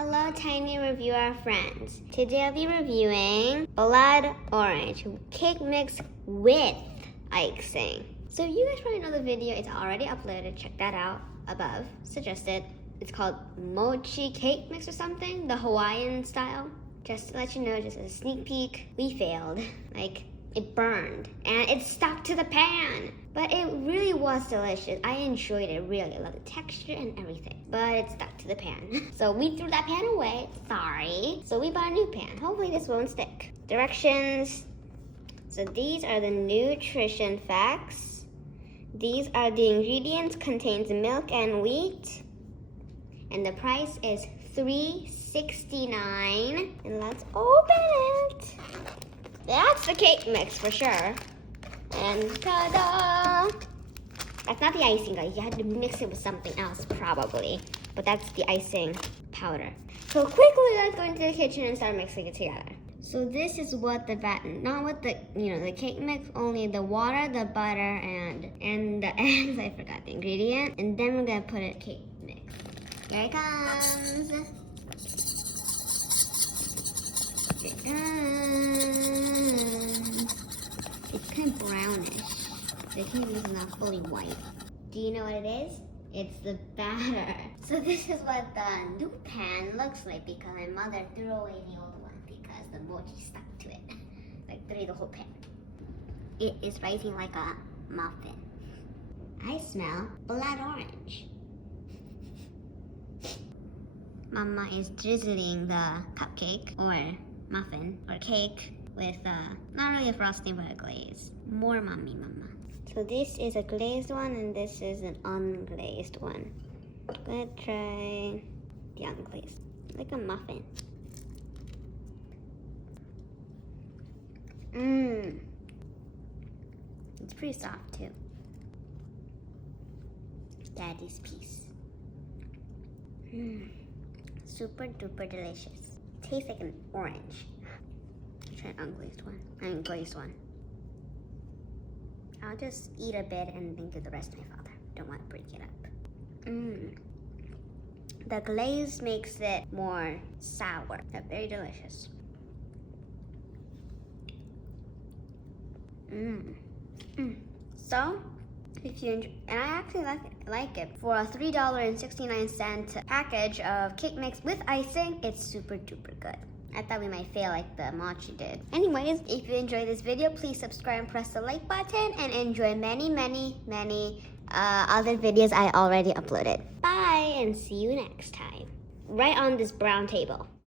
Hello, tiny reviewer friends. Today I'll be reviewing Blood Orange cake mix with icing. So you guys probably know the video. It's already uploaded. Check that out above. Suggested. It's called Mochi cake mix or something, the Hawaiian style. Just to let you know, just as a sneak peek, we failed. It burned and it stuck to the pan. But it really was delicious. I enjoyed it really. I love the texture and everything. But it stuck to the pan. So we threw that pan away. Sorry. So we bought a new pan. Hopefully this won't stick. Directions. So these are the nutrition facts. These are the ingredients. Contains milk and wheat. And the price is $3.69. And let's open it. That's the cake mix for sure. And ta-da! That's not the icing, guys. You had to mix it with something else, probably. But that's the icing powder. So quickly, let's go into the kitchen and start mixing it together. So this is what the batter, not what the cake mix, only the water, the butter, and the eggs. I forgot the ingredient. And then we're gonna put it cake mix. Here it comes. Here it comes. It's kind of brownish. The cake mix is not fully white. Do you know what it is? It's the batter. So this is what the new pan looks like because my mother threw away the old one because the mochi stuck to it. Threw the whole pan. It is rising like a muffin. I smell blood orange. Mama is drizzling the cupcake or muffin or cake with not really a frosting but a glaze. More mama. So this is a glazed one and this is an unglazed one. I'm gonna try the unglazed, like a muffin. It's pretty soft too. Daddy's piece. Super duper delicious. Tastes like an orange. Try an unglazed one. Glazed one. I'll just eat a bit and then give the rest to my father. Don't want to break it up. The glaze makes it more sour. They're very delicious. So, if you enjoy, and I actually like it. For a $3.69 package of cake mix with icing, it's super duper good. I thought we might fail like the mochi did. Anyways, if you enjoyed this video, please subscribe and press the like button and enjoy many other videos I already uploaded. Bye and see you next time. Right on this brown table.